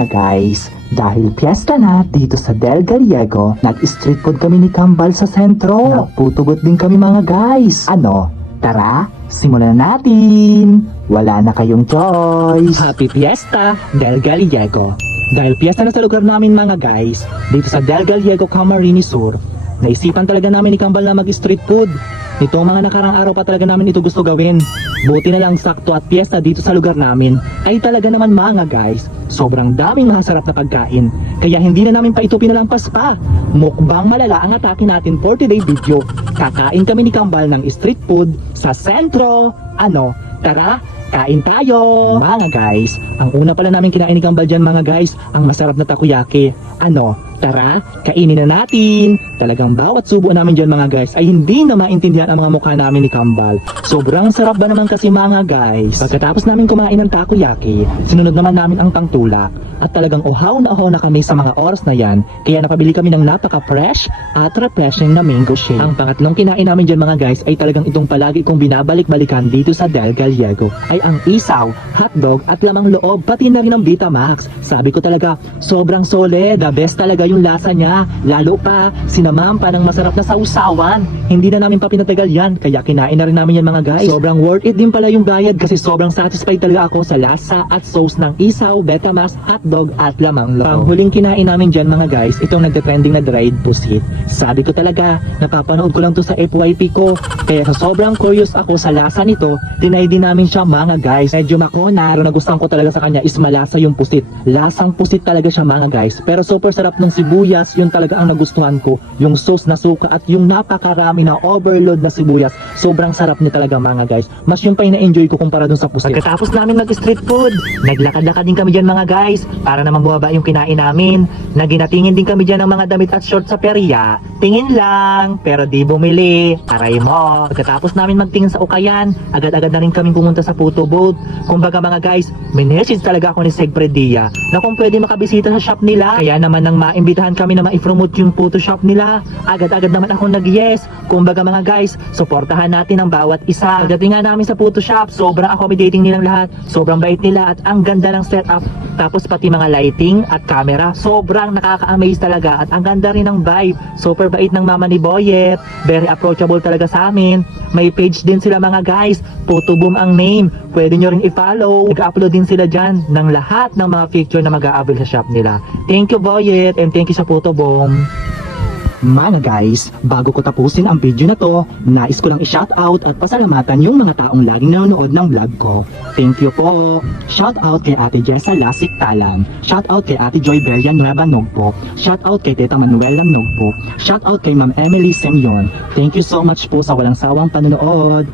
Mga guys, dahil piyesta na dito sa Del Gallego, nag-street food kami ni Kambal sa sentro. Nagputugot din kami mga guys. Ano? Tara, simulan natin! Wala na kayong choice! Happy Fiesta, Del Gallego! Dahil piyesta na sa lugar namin mga guys, dito sa Del Gallego, Camarines Sur, naisipan talaga namin ni Kambal na mag-street food. Nitong mga nakarang araw pa talaga namin ito gusto gawin. Buti na lang sakto at piyesta dito sa lugar namin ay talaga naman mga guys. Sobrang daming masarap na pagkain. Kaya hindi na namin pa ito pinalampas pa. Mukbang malala ang atake natin for today video. Kakain kami ni Kambal ng street food sa sentro. Ano? Tara, kain tayo! Mga guys, ang una pala namin kinain ni Kambal dyan mga guys, ang masarap na takoyaki. Ano? Tara, kainin na natin! Talagang bawat subo namin dyan mga guys ay hindi na maintindihan ang mga mukha namin ni Kambal. Sobrang sarap ba naman kasi mga guys? Pagkatapos namin kumain ng takoyaki, sinunod naman namin ang tangtulak. At talagang uhaw na kami sa mga oras na yan, kaya napabili kami ng napaka-fresh at refreshing na mango shake. Ang pangatlong kinain namin dyan mga guys ay talagang itong palagi kong binabalik-balikan dito sa Del Gallego, ay ang isaw, hotdog at lamang loob, pati na rin ang Vitamax. Sabi ko talaga, sobrang solid, the best talaga yung lasa niya. Lalo pa, sinamam pa ng masarap na sausawan. Hindi na namin pa pinatagal yan, kaya kinain na rin namin yan mga guys. Sobrang worth it din pala yung bayad kasi sobrang satisfied talaga ako sa lasa at sauce ng isaw, Betamax, hotdog at lamang loob. Ang huling kinain namin dyan mga guys, itong nagte-trending na dried pusit. Sabi ko talaga, napapanood ko lang to sa FYP ko, kaya sa sobrang curious ako sa lasa nito, tinay din namin siya mga guys. Medyo makona, pero nagustuhan ko talaga sa kanya is malasa yung pusit. Lasang pusit talaga siya mga guys, pero super sarap ng sibuyas, yun talaga ang nagustuhan ko. Yung sauce na suka at yung napakarami na overload na sibuyas, sobrang sarap niya talaga mga guys. Mas yung pa na-enjoy ko kumpara dun sa pusit. Pagkatapos namin mag-street food, naglakad-lakad din kami dyan mga guys, para naman bumaba yung kinain namin. Naginatingin din kami dyan ng mga damit at short sa perya. Tingin lang, pero di bumili. Aray mo. Pagkatapos namin magtingin sa ukayan, agad-agad na rin kami pumunta sa photo booth. Kumbaga mga guys, minessage talaga ako ni Segfred Dia na kung pwede makabisita sa shop nila. Kaya naman nang maimbitahan kami na ma-promote yung photo shop nila, agad-agad naman ako nag-yes. Kumbaga mga guys, suportahan natin ang bawat isa. Pagdating nga namin sa photo shop, sobrang accommodating nilang lahat. Sobrang bait nila at ang ganda ng setup. Tapos pati mga lighting at camera, sobrang nakaka-amaze talaga at ang ganda rin ng vibe. Super bait ng mama ni Boyet, very approachable talaga sa amin. May page din sila mga guys, Photoboom ang name, pwede nyo rin i-follow. Nag-upload din sila dyan ng lahat ng mga picture na mag-a-avail sa shop nila. Thank you Boyet and thank you sa Photoboom. Mga guys, bago ko tapusin ang video na to, nais ko lang i-shoutout at pasalamatan yung mga taong laging nanonood ng vlog ko. Thank you po! Shoutout kay Ate Jessa Lasik Talang, shoutout kay Ate Joy Beria Nueva Nogpo, shoutout kay Teta Manuela Nogpo, shoutout kay Ma'am Emily Semyon. Thank you so much po sa walang sawang panonood.